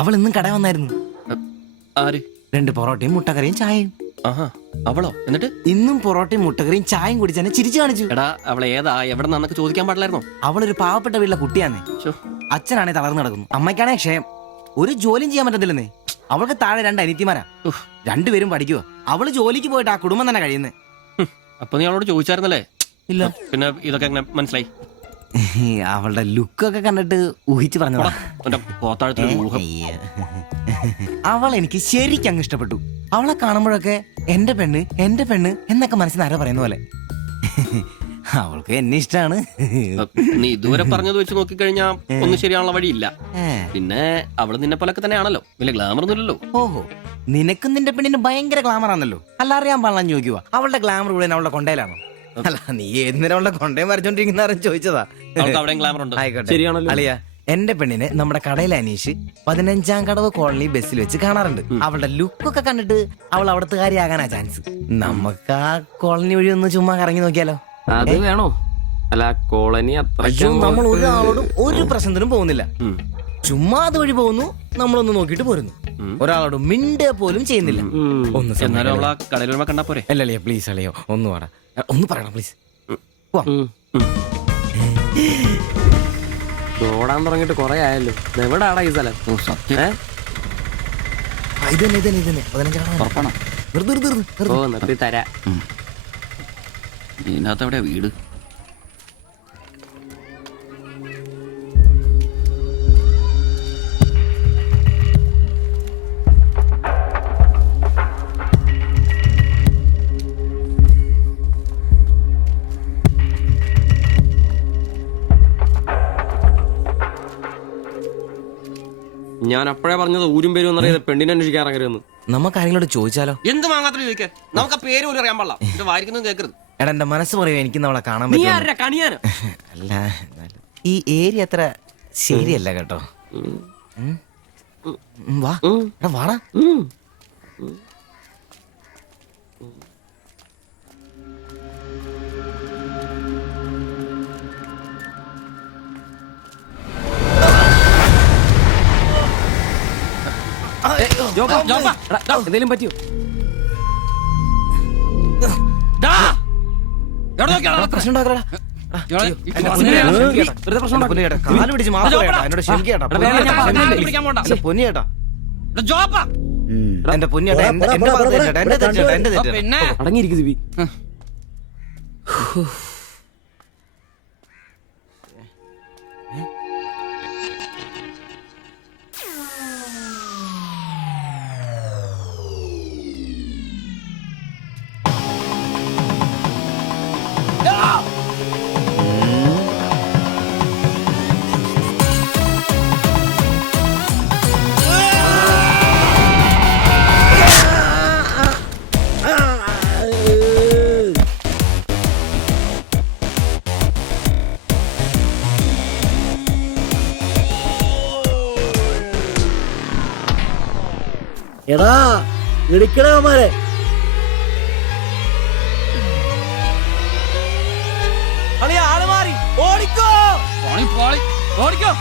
അവൾ ഇന്നും കട വന്നായിരുന്നു. ആര്? 2 പൊറോട്ടയും മുട്ടക്കറിയും ചായയും. ആഹാ, അവളോ? എന്നിട്ട് ഇന്നും പൊറോട്ടയും മുട്ടക്കറിയും ചായയും കുടിച്ചെന്നെ ചിരിച്ചു കാണിച്ചു. എടാ, അവളെ ഏതാ എവിടെ നിന്നൊക്കെ ചോദിക്കാൻ പാടില്ലായിരുന്നോ? അവളൊരു പാവപ്പെട്ട വീട്ടിലെ കുട്ടിയാന്നേ. അച്ഛനാണെ തളർന്നു കിടക്കുന്നു, അമ്മയ്ക്കാണെ ക്ഷയം. ഒരു ജോലിയും ചെയ്യാൻ പറ്റത്തില്ലെന്നേ. അവൾക്ക് താഴെ 2 അനിയത്തിമാരാ. 2 പേരും പഠിക്കുക. അവള് ജോലിക്ക് പോയിട്ട് ആ കുടുംബം തന്നെ കഴിയുന്നേ. അപ്പൊ നീ അവളോട് ചോദിച്ചായിരുന്നല്ലേ? ഇല്ല. പിന്നെ ഇതൊക്കെ എങ്ങനെ മനസ്സിലായി? അവളുടെ ലുക്കൊക്കെ കണ്ടിട്ട് ഊഹിച്ചു പറഞ്ഞതാ. അവൾ എനിക്ക് ശരിക്കും അങ്ങ് ഇഷ്ടപ്പെട്ടു. അവളെ കാണുമ്പോഴൊക്കെ എന്റെ പെണ്ണ് എന്നൊക്കെ മനസ്സിൽ ആരോ പറയുന്ന പോലെ. അവൾക്ക് എന്നെ ഇഷ്ടമാണ്. നീ ഇതുവരെ പറഞ്ഞത് വെച്ച് നോക്കിക്കഴിഞ്ഞാ ഒന്നും ശരിയാണുള്ള വഴിയില്ല. പിന്നെ അവള് നിന്നെ പോലൊക്കെ തന്നെയാണല്ലോ, വലിയ ഗ്ലാമർ ഒന്നുമില്ലല്ലോ. ഓഹോ, നിനക്കും നിന്റെ പെണ്ണിന് ഭയങ്കര ഗ്ലാമർ ആണല്ലോ. അല്ല, അറിയാൻ പാടില്ല ചോദിക്കുക. അവളുടെ ഗ്ലാമർ മുഴുവൻ അവളുടെ കൊണ്ടയിലാണോ? അല്ല, നീ ഏതിനേരം അവളുടെ കൊണ്ടയും വരച്ചോണ്ടിരിക്കുന്ന ചോദിച്ചതാ. ശരിയാണല്ലോ. അളിയ, എന്റെ പെണ്ണിനെ നമ്മുടെ കടയിലെ അനീഷ് 15-ാം കടവ് കോളനി ബസ്സിൽ വെച്ച് കാണാറുണ്ട്. അവളുടെ ലുക്കൊക്കെ കണ്ടിട്ട് അവൾ അവിടുത്തെ കാര്യമാകാനാ ചാൻസ്. നമുക്ക് ആ കോളനി വഴി ഒന്ന് ചുമ്മാ കറങ്ങി നോക്കിയാലോ? അത് വേണോ? അല്ല, കോളനി നമ്മൾ ഒരാളോടും ഒരു പ്രശ്നത്തിനും പോകുന്നില്ല. ചുമ്മാ അത് വഴി പോകുന്നു, നമ്മളൊന്ന് നോക്കിട്ട് പോരുന്നു. ഒരാളോട് മിണ്ട പോലും ചെയ്യുന്നില്ല. അല്ലല്ലേ, പ്ലീസ് അളിയോ, ഒന്ന് പറയണം പ്ലീസ്. ഓടാൻ തുടങ്ങിട്ട് കൊറേ ആയല്ലോ. എവിടാടാ ഈ സ്ഥലം? നിർത്തി തരാ. ഇതിനകത്തെവിടെയാ വീട്? ഞാൻ അപ്പോഴേ പറഞ്ഞത് ഊരും പേരും എന്നറിയാതെ പെണ്ണിനെ അന്വേഷിക്കാൻ ഇറങ്ങരുതെന്ന്. നമുക്ക് ആരെങ്കിലും ചോദിച്ചാലോ? എന്ത് വാങ്ങാത്ത ചോദിക്കാൻ? നമുക്ക് ആ പേര് പോലും അറിയാൻ പാടില്ല. വായിക്കുന്നത് കേൾക്കരുത്. എടാ, എന്റെ മനസ്സ് പറയും എനിക്ക് നമ്മളെ കാണാൻ പറ്റും. അല്ല, ഈ ഏരിയ അത്ര ശരിയല്ല കേട്ടോ. വാടാ. എന്തേലും പറ്റിയോ? പ്രശ്നം കാല് പിടിച്ച് എന്നോട് ക്ഷമിക്കേട്ടാ. പൊന്നിയേട്ടാ, എന്റെ പൊന്നിയേട്ടാ, എന്റെ തെറ്റേട്ടാ. അടങ്ങിയിരിക്കും ദിവി. എടാ, ഇടിക്കണമാരെ ആള് മാറി. ഓടിക്കോ, ഓടിക്കോ.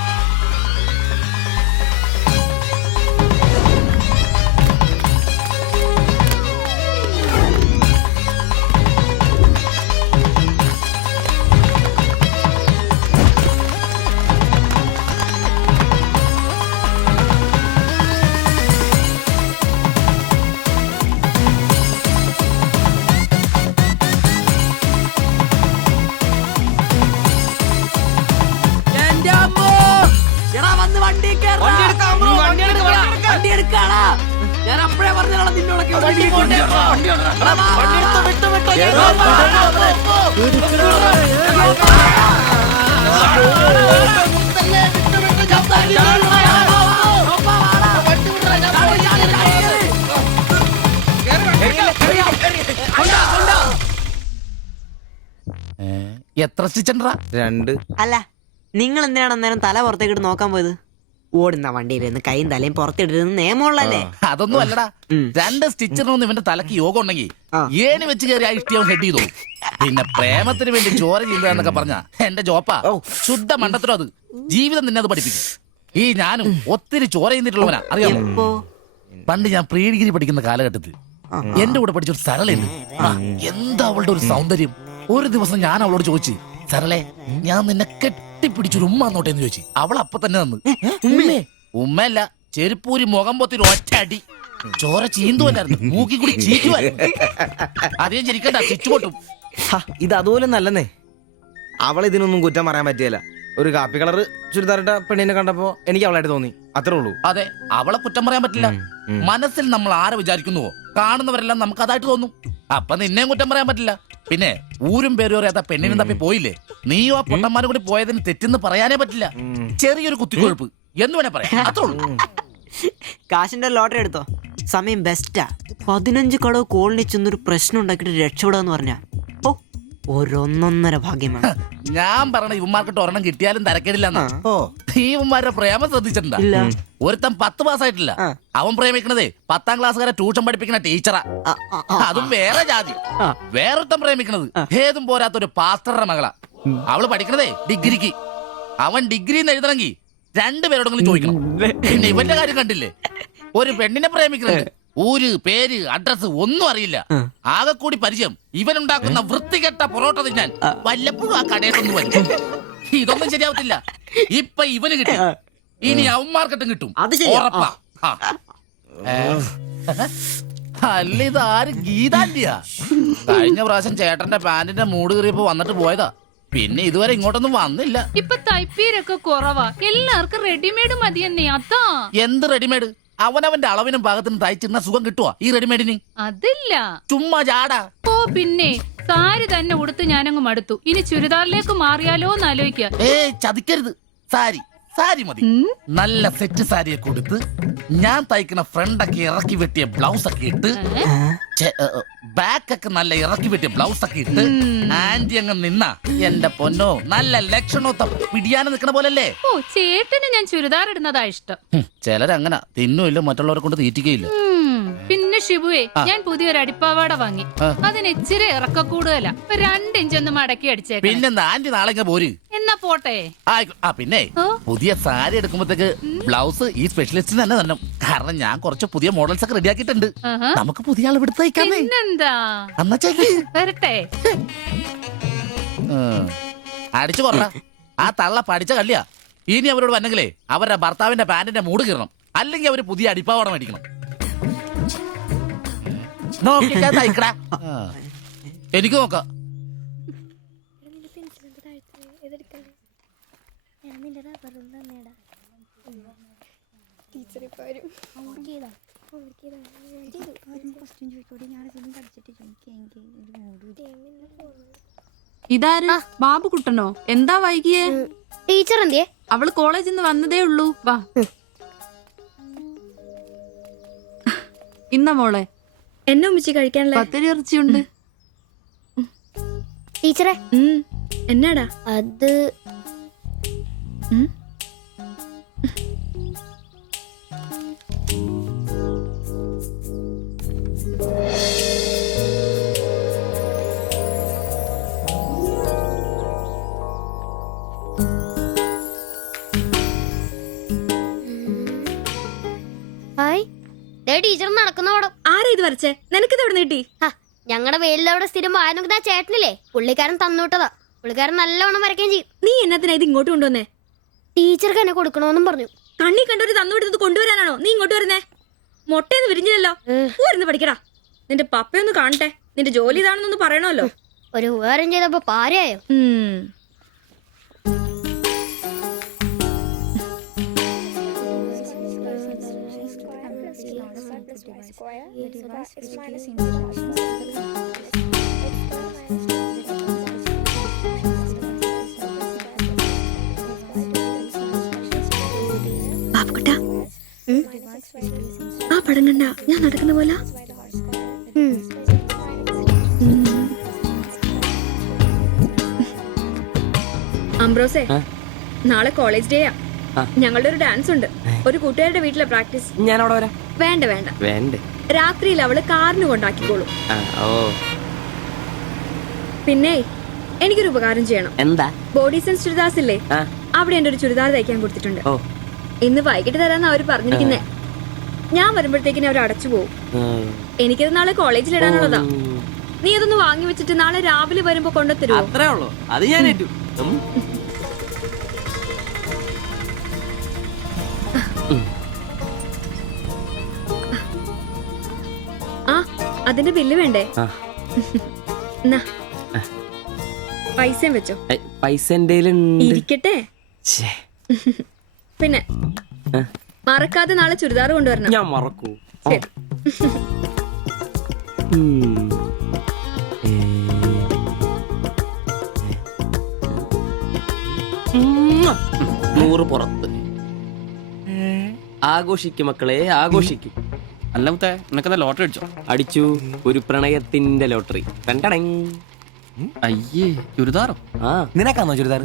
വണ്ടി എടുക്കാടാ. ഞാൻ അപ്പഴേ പറഞ്ഞോളാം നിന്നോടൊക്കെ. എത്ര സ്റ്റിച്ചണ്ടാ? 2. അല്ല, നിങ്ങൾ എന്തിനാണ് അന്നേരം തല പുറത്തേക്കിട്ട് നോക്കാൻ പോയത്? ഓടുന്ന വണ്ടിയിലിരുന്ന് കൈയും തലയും പുറത്തിട്ടിരുന്ന് നിയമമുള്ളല്ലേ? അതൊന്നും അല്ലടാ. 2 സ്റ്റിച്ചറിനൊന്നും ഇവന്റെ തലക്ക് യോഗം ഉണ്ടെങ്കിൽ ഏണി വെച്ച് കയറി ആ ഇഷ്ടിയം ഹെഡ് ചെയ്തു. പിന്നെ പ്രേമത്തിന് വേണ്ടി ചോര ചെയ്യുക എന്നൊക്കെ പറഞ്ഞ എന്റെ ജോപ്പാ. ശുദ്ധ മണ്ടത്തരം അത്. ജീവിതം നിന്നെ അത് പഠിപ്പിക്കും. ഈ ഞാനും ഒത്തിരി ചോര ചെയ്തിട്ടുള്ളവനാ അറിയാമോ? എപ്പോ? പണ്ട് ഞാൻ പ്രീ ഡിഗ്രി പഠിക്കുന്ന കാലഘട്ടത്തിൽ എന്റെ കൂടെ പഠിച്ചൊരു സരളുണ്ട്. എന്താ അവളുടെ ഒരു സൗന്ദര്യം. ഒരു ദിവസം ഞാൻ അവളോട് ചോദിച്ചു, സരളെ ഞാൻ നിന്നെ കെട്ടിപ്പിടിച്ചൊരു ഉമ്മ എന്നോട്ടെ എന്ന് ചോദിച്ചു. അവൾ അപ്പൊ തന്നെ തന്നു. ഉമ്മയല്ല, ചെരുപ്പൂരി മുഖം പൊത്തിരി ഒറ്റ അടി. ചോര ചീന്തുവല്ലായിരുന്നു, മൂക്കി കൂടി ചീറ്റുമായിരുന്നു. അധികം ചിരിക്കണ്ട, ചുറ്റുപൊട്ടും. ഇത് അതുപോലെ നല്ലെന്നേ. അവൾ ഇതിനൊന്നും കുറ്റം പറയാൻ പറ്റിയല്ല. ഒരു കാപ്പി കളർ ചുരിദാറിട്ട പെണ്ണിനെ കണ്ടപ്പോ എനിക്ക് അവളായിട്ട് തോന്നി, അത്രേ ഉള്ളൂ. അതെ, അവളെ കുറ്റം പറയാൻ പറ്റില്ല. മനസ്സിൽ നമ്മൾ ആരെ വിചാരിക്കുന്നുവോ കാണുന്നവരെല്ലാം നമുക്ക് അതായിട്ട് തോന്നും. അപ്പൊ നിന്നെയും കുറ്റം പറയാൻ പറ്റില്ല. പിന്നെ ഊരും പേരും അറിയാത്ത പെണ്ണിനും തപ്പി പോയില്ലേ, നീയും ആ പൊട്ടന്മാരും കൂടി പോയതിന് തെറ്റെന്ന് പറയാനേ പറ്റില്ല. ചെറിയൊരു കുത്തിക്കൊഴുപ്പ് എന്ന് വേണേ പറയാം, അത്രേ ഉള്ളൂ. കാശിന്റെ ലോട്ടറി എടുത്തോ, സമയം ബെസ്റ്റാ. 15 കടവ് കോളനി ചെന്നൊരു പ്രശ്നം ഉണ്ടാക്കിയിട്ട് രക്ഷപ്പെടാന്ന് പറഞ്ഞ ഒരൊന്നൊന്നര ഭാഗ്യമാണ്. ഞാൻ പറഞ്ഞ ഇവന്മാർക്കിട്ട് ഒരെണ്ണം കിട്ടിയാലും തരക്കേടില്ലെന്നാ. ഇവന്മാരുടെ പ്രേമം ശ്രദ്ധിച്ചിട്ടുണ്ടാ? ഒരുത്തൻ 10 പാസ്സായിട്ടില്ല, അവൻ പ്രേമിക്കണതേ 10ാം ക്ലാസ്സുകാരെ ട്യൂഷൻ പഠിപ്പിക്കുന്ന ടീച്ചറാ. അതും വേറെ ജാതി. വേറൊരുത്തൻ പ്രേമിക്കണത് ഏതും പോരാത്ത ഒരു പാസ്റ്ററുടെ മകളാ. അവള് പഠിക്കണതേ ഡിഗ്രിക്ക്. അവൻ ഡിഗ്രി എഴുതണമെങ്കിൽ 2 പേരോടെങ്കിലും ചോദിക്കണം. പിന്നെ ഇവന്റെ കാര്യം കണ്ടില്ലേ, ഒരു പെണ്ണിനെ പ്രേമിക്കുന്നത് ഊര് പേര് അഡ്രസ് ഒന്നും അറിയില്ല. ആകെ കൂടി പരിചയം ഇവനുണ്ടാക്കുന്ന വൃത്തികെട്ട പൊറോട്ട തിന്നാൻ വല്ലപ്പോഴും ആ കടയിലൊന്നും വരും. ഇതൊന്നും ശരിയാവത്തില്ല. ഇപ്പൊ ഇവന് കിട്ടി, ഇനി അവന്മാർക്കിട്ടും കിട്ടും, ഉറപ്പാ. അല്ല, ഇതാര് ഗീതാന്റിയാ? കഴിഞ്ഞ പ്രാവശ്യം ചേട്ടന്റെ പാന്റിന്റെ മൂട് കയറിയപ്പോ വന്നിട്ട് പോയതാ. പിന്നെ ഇതുവരെ ഇങ്ങോട്ടൊന്നും വന്നില്ല. ഇപ്പൊ തയ്പ്പീരൊക്കെ കുറവാ, എല്ലാവർക്കും റെഡിമെയ്ഡ് മതിയെന്നേ. അതാ. എന്ത് റെഡിമെയ്ഡ്? അവനവന്റെ അളവിനും പാകത്തിനും തയ്ച്ചിരുന്ന സുഖം കിട്ടുവാ ഈ റെഡിമെയ്ഡിന്? അതില്ല, ചുമ്മാ ജാടാ. ഓ പിന്നെ സാരി തന്നെ ഉടുത്ത് ഞാനങ്ങ് മടുത്തു. ഇനി ചുരിദാറിലേക്ക് മാറിയാലോ എന്ന് ആലോചിക്കുക. ചതിക്കരുത്. സാരി സാരി മതി. നല്ല സെറ്റ് സാരിയൊക്കെ കൊടുത്ത് ഞാൻ തയ്ക്കുന്ന ഫ്രണ്ടൊക്കെ ഇറക്കി വെട്ടിയ ബ്ലൗസ് ഒക്കെ ഇട്ട്, ബാക്കൊക്കെ നല്ല ഇറക്കി വെട്ടിയ ബ്ലൗസ് ഒക്കെ ഇട്ട് ആന്റി അങ്ങ് നിന്ന എന്റെ പൊന്നോ നല്ല ലക്ഷണത്തെ പിടിയാനും നിക്കണ പോലല്ലേ. ഓ, ചേട്ടന് ഞാൻ ചുരിദാർ ഇടുന്നതാ ഇഷ്ടം. ചിലരങ്ങനെ തിന്നുമില്ല, മറ്റുള്ളവരെ കൊണ്ട് തീറ്റിക്കയില്ല. പിന്നെ ഷിബുവേ, ഞാൻ പുതിയൊരു അടിപ്പാവാട വാങ്ങി. അതിന് ഇച്ചിരി ഇറക്ക കൂടുതലാ. 2 ഇഞ്ച് ഒന്ന് മടക്കി അടിച്ചേക്കാം. പിന്നെന്താ ആന്റി നാളെ പോര്. എന്നാ പോട്ടെ. പിന്നെ പുതിയ സാരി എടുക്കുമ്പോഴത്തേക്ക് ബ്ലൗസ് ഈ സ്പെഷ്യലിസ്റ്റിന് തന്നെ തന്നെ. കാരണം ഞാൻ കുറച്ച് പുതിയ മോഡൽസ് ഒക്കെ റെഡിയാക്കിയിട്ടുണ്ട്. നമുക്ക് പുതിയ ആൾ എടുത്ത് തയ്ക്കാം. പിന്നെന്താ, വരട്ടെ. അടിച്ചു കൊറ. ആ തള്ള പഠിച്ച കള്ളിയാ. ഇനി അവരോട് വന്നെങ്കിലേ അവരുടെ ഭർത്താവിന്റെ പാന്റിന്റെ മൂട് കീറണം, അല്ലെങ്കിൽ അവര് പുതിയ അടിപ്പാവട മേടിക്കണം. നോക്കിക്കാ തയ്ക്കടാ. എനിക്ക് നോക്കാം. ഇതാര്? ബാബുക്കുട്ടനോ? എന്താ വൈകിയേ? ടീച്ചർ എന്തിയെ? അവള് കോളേജിൽ നിന്ന് വന്നതേ ഉള്ളൂ. വാ. ഇന്ന മോളെ എന്നെ ഉമ്മിച്ച് കഴിക്കാനുള്ള പത്തിരി ഇറച്ചിയുണ്ട്. ടീച്ചറെ എന്നാടാ അത്? ടീച്ചർ നടക്കുന്ന പടം. ആരാ ഇത് വരച്ചേ? നിനക്കിത് എവിടെ നീട്ടി? ഞങ്ങളുടെ വെയിലവിടെ സ്ഥിരം വായനക്ക് ആ ചേട്ടനില്ലേ, പുള്ളിക്കാരൻ തന്നുവിട്ടതാ. പുള്ളിക്കാരൻ നല്ലവണ്ണം വരയ്ക്കുകയും ചെയ്യും. നീ എന്നത്തിനാ ഇത് ഇങ്ങോട്ട് കൊണ്ടുവന്നേ? ടീച്ചർക്ക് എന്നെ കൊടുക്കണോന്നും പറഞ്ഞു. കണ്ണി കണ്ടൊരു തന്നുവിട്ടത് കൊണ്ടുവരാനാണോ നീ ഇങ്ങോട്ട് വരുന്നേ? മുട്ടയൊന്നും വിരിഞ്ഞില്ലല്ലോ. പോരുന്ന് പഠിക്കടാ. നിന്റെ പപ്പയൊന്ന് കാണട്ടെ. നിന്റെ ജോലി ഇതാണെന്നൊന്ന് പറയണമല്ലോ. ഒരു ഉപകാരം ചെയ്തപ്പോ പാരയായോ? ബാബുക്കുട്ടാ, ആ പടം കണ്ട ഞാൻ നടക്കുന്ന പോലെ? അംബ്രോസേ, നാളെ കോളേജ് ഡേയാ. ഞങ്ങളുടെ ഒരു ഡാൻസ് ഉണ്ട്. ഒരു കൂട്ടുകാരുടെ വീട്ടിലെ പ്രാക്ടീസ്. ഞാൻ അവിടെ വരാം. വേണ്ട വേണ്ട വേണ്ട. രാത്രിയിൽ അവള് കാറിന് കൊണ്ടാക്കിക്കോളൂ. പിന്നെ എനിക്കൊരു ഉപകാരം ചെയ്യണം. എന്താ? ബോഡി സെൻസ് ചുരിദാസ് ഇല്ലേ, അവിടെ എന്റെ ഒരു ചുരിദാർ തയ്ക്കാൻ കൊടുത്തിട്ടുണ്ട്. ഇന്ന് വൈകിട്ട് തരാന്ന് അവര് പറഞ്ഞിരിക്കുന്നേ. ഞാൻ വരുമ്പോഴത്തേക്കിന് അവർ അടച്ചു പോകും. എനിക്കത് നാളെ കോളേജിൽ ഇടാനുള്ളതാ. നീ അതൊന്ന് വാങ്ങി വെച്ചിട്ട് നാളെ രാവിലെ വരുമ്പോ കൊണ്ടുത്തരുമോ? അത്രേ ഉള്ളൂ, അത് ഞാൻ ഏറ്റു. ആ അതിന്റെ ബില്ല് വേണ്ടേ? എന്നാ പൈസയും വെച്ചോ. പൈസ എന്റെ ഇരിക്കട്ടെ. പിന്നെ മറക്കാതെ നാളെ ചുരിദാർ കൊണ്ടുവരണം. ഞാൻ മറക്കൂ. ശരി. നൂറ് പുറത്ത്. ആഘോഷിക്കും മക്കളെ, ആഘോഷിക്കും. അല്ല മുത്തേ, നിനക്കതാ ലോട്ടറി അടിച്ചോ? അടിച്ചു, ഒരു പ്രണയത്തിന്റെ ലോട്ടറി. അയ്യേ, ചുരിദാറോ? ആ നിനക്കാന്നോ ചുരിദാർ?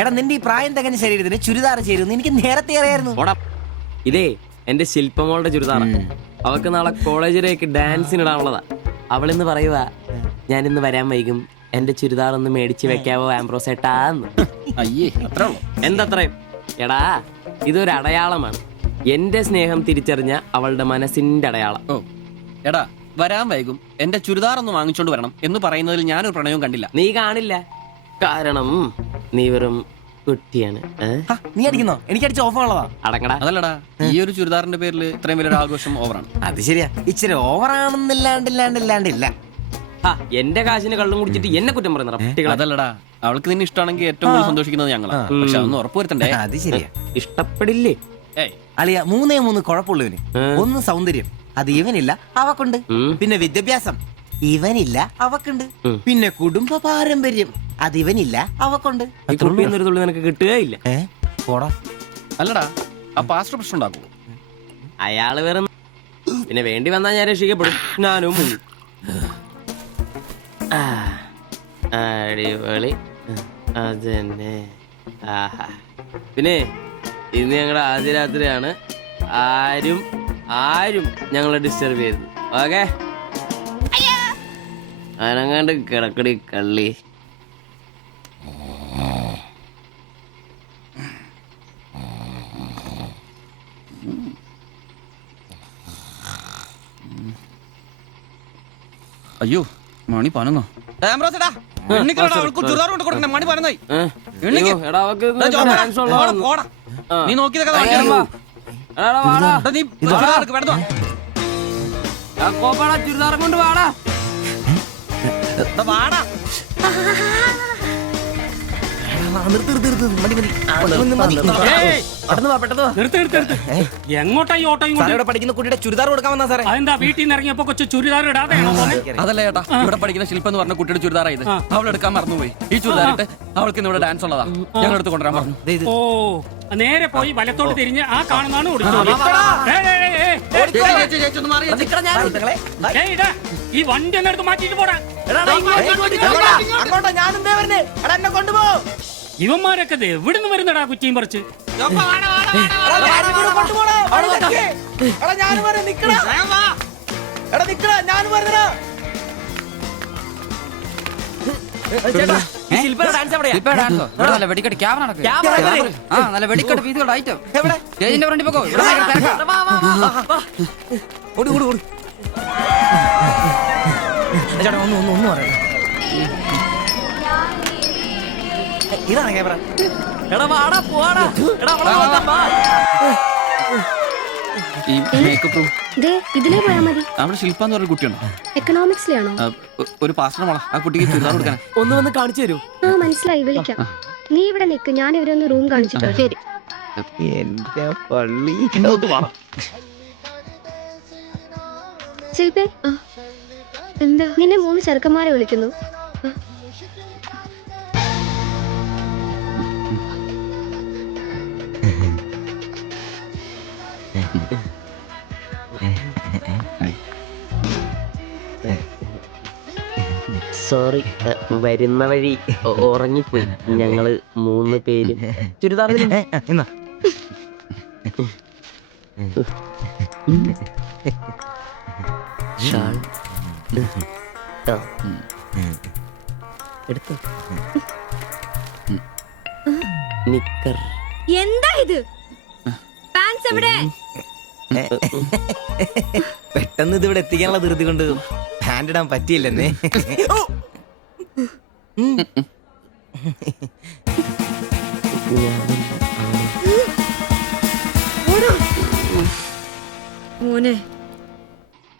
എടാ നിന്റെ ഈ പ്രായം തികഞ്ഞ ശരീരത്തിന് ചുരിദാർ ചേരുന്നു എനിക്ക് നേരത്തെ അറിയായിരുന്നു. ഇതേ എന്റെ ശില്പമോളുടെ ചുരിദാറ. അവക്ക് നാളെ കോളേജിലേക്ക് ഡാൻസിനിടാനുള്ളതാ. അവളിന്ന് പറയുവാ, ഞാനിന്ന് വരാൻ വൈകും, എന്റെ ചുരിദാർ ഒന്ന് മേടിച്ച് വെക്കാവോ ആംബ്രോസേട്ടാന്ന്. അയ്യേ, അത്ര ഉള്ളു. എന്തത്രയും? എടാ ഇതൊരു അടയാളമാണ്. എന്റെ സ്നേഹം തിരിച്ചറിഞ്ഞ അവളുടെ മനസ്സിന്റെ അടയാളം. ഓ എടാ, വരാൻ വൈകും, എന്റെ ചുരിദാർ ഒന്ന് വാങ്ങിച്ചോണ്ട് വരണം എന്ന് പറയുന്നതിൽ ഞാനൊരു പ്രണയവും കണ്ടില്ല. നീ കാണില്ല, കാരണം നീ വെറും കുട്ടിയാണ്. നീ അടിക്കുന്നോ? എനിക്ക് അടിച്ച ഓഫറുള്ളതാ. അടങ്ങടാ. അതല്ലടാ, ഈ ഒരു ചുരിദാറിന്റെ പേരിൽ ഇത്രയും വലിയൊരു ആഘോഷം ഓവറാണ്. അത് ശരിയാ, ഇച്ചിരി ഓവറാണെന്നില്ലാണ്ടില്ല. എന്റെ കാശിന് കള്ളും കുടിച്ചിട്ട് എന്നെ കുറ്റം പറയുന്ന. അതല്ലടാ, അവൾക്ക് നിന്നെ ഇഷ്ടമാണെങ്കിൽ ഏറ്റവും കൂടുതൽ സന്തോഷിക്കുന്നത് ഞങ്ങളാ. പക്ഷെ അതൊന്ന് ഉറപ്പുവരുത്തണ്ടേ. അത് ശരിയാ. ഇഷ്ടപ്പെടില്ലേ? അളിയ 3 കുഴപ്പമുള്ളവന്. ഒന്ന് സൗന്ദര്യം, അത് ഇവനില്ല അവക്കുണ്ട്. പിന്നെ വിദ്യാഭ്യാസം, ഇവനില്ല അവക്കുണ്ട്. പിന്നെ കുടുംബ പാരമ്പര്യം, അത് ഇവനില്ല അവക്കുണ്ട്. ഒരു തുള്ളി നിനക്ക് കിട്ടുകയില്ല. പോടാ. അല്ലടാ, ആ പാസ്റ്റർ പ്രശ്നം ഉണ്ടാക്കുമോ? അയാള് വേറെ. പിന്നെ വേണ്ടി വന്നാൽ ഞാൻ രക്ഷിക്കപ്പെടും. ഞാനും മുങ്ങും. അടിപൊളി, അതന്നെ. ആഹാ. പിന്നെ ഇന്ന് ഞങ്ങളുടെ ആദ്യ രാത്രിയാണ്. ആരും ഞങ്ങളെ ഡിസ്റ്റർബ് ചെയ്തത്. ഓക്കെ, അനങ്ങാണ്ട് കിടക്കടി കള്ളി. അയ്യോ, മണി 11. നീ നോക്കിയതൊക്കെ ചുരിദാറും കൊണ്ട് വാടാ. എങ്ങോട്ടാ ഈ ഓട്ടോ? പഠിക്കുന്ന കുട്ടിയുടെ ചുരിദാർ കൊടുക്കാൻ വന്നാ സാറേ. അതെന്താ വീട്ടിൽ നിന്ന് ഇറങ്ങിയപ്പോ കൊച്ചു ചുരിദാർ ഇടാതെ? അതല്ല ചേട്ടാ, ഇവിടെ പഠിക്കുന്ന ശില്പം എന്ന് പറഞ്ഞ കുട്ടിയുടെ ചുരിദാറാ ഇത്. അവൾ എടുക്കാൻ മറന്നുപോയി. ഈ ചുരിദാറിട്ട് അവൾക്ക് ഇന്ന് ഇവിടെ ഡാൻസ് ഉള്ളതാ. ഞങ്ങൾ എടുത്ത് കൊണ്ടുവരാൻ പറഞ്ഞു. ഓ, നേരെ പോയി വലത്തോട്ട് തിരിഞ്ഞ് ആ കാണുന്നതാണ് ഈ വണ്ടി ഒന്ന് എടുത്ത് മാറ്റിട്ട് പോടാ. ഇവന്മാരൊക്കെ എവിടുന്ന് വരുന്നടാ കുറ്റിയും പറിച്ച്? വെടിക്കെട്ട് ക്യാമറ നല്ല വെടിക്കെട്ട് പീസുകളുടെ ഐറ്റം സ്റ്റേജിന്റെ ഫ്രണ്ടിൽ പോകോ. ഒന്നും പറയാം. ഇതാണ് ക്യാമറ. ഈ മേക്കപ്പ് റൂം ഇതിലേ പോയാ മതി. അവിടെ ശില്പ എന്ന് പറഞ്ഞ കുട്ടിയുണ്ടോ? എക്കണോമിക്സിലാണോ? ഒരു പാസ്റ്റർ മോളാ. ആ കുട്ടിക്ക് ചുരിദാർ കൊടുക്കാൻ ഒന്ന് വന്ന് കാണിച്ചു തരൂ. ആ മനസ്സിലായി, വിളിക്കാം. നീ ഇവിടെ നിക്ക്, ഞാൻ ഇവരൊന്ന് റൂം കാണിച്ചിട്ടോ. ശരി. ശില്പേ, എന്താ? നിന്നെ 3 ചെറുക്കന്മാരെ വിളിക്കുന്നു. സോറി, വരുന്ന വഴി ഉറങ്ങിപ്പോയി. ഞങ്ങള് 3 പേര് ചുരിദാറിൽ എന്താ ഇത്? ഗ്ലാസ് എവിടെ? പെട്ടെന്ന് ഇതിവിടെ എത്തിക്കാനുള്ള ധൃതി കൊണ്ട് ഹാൻഡ് ഇടാൻ പറ്റിയില്ലെന്നേ. മോനെ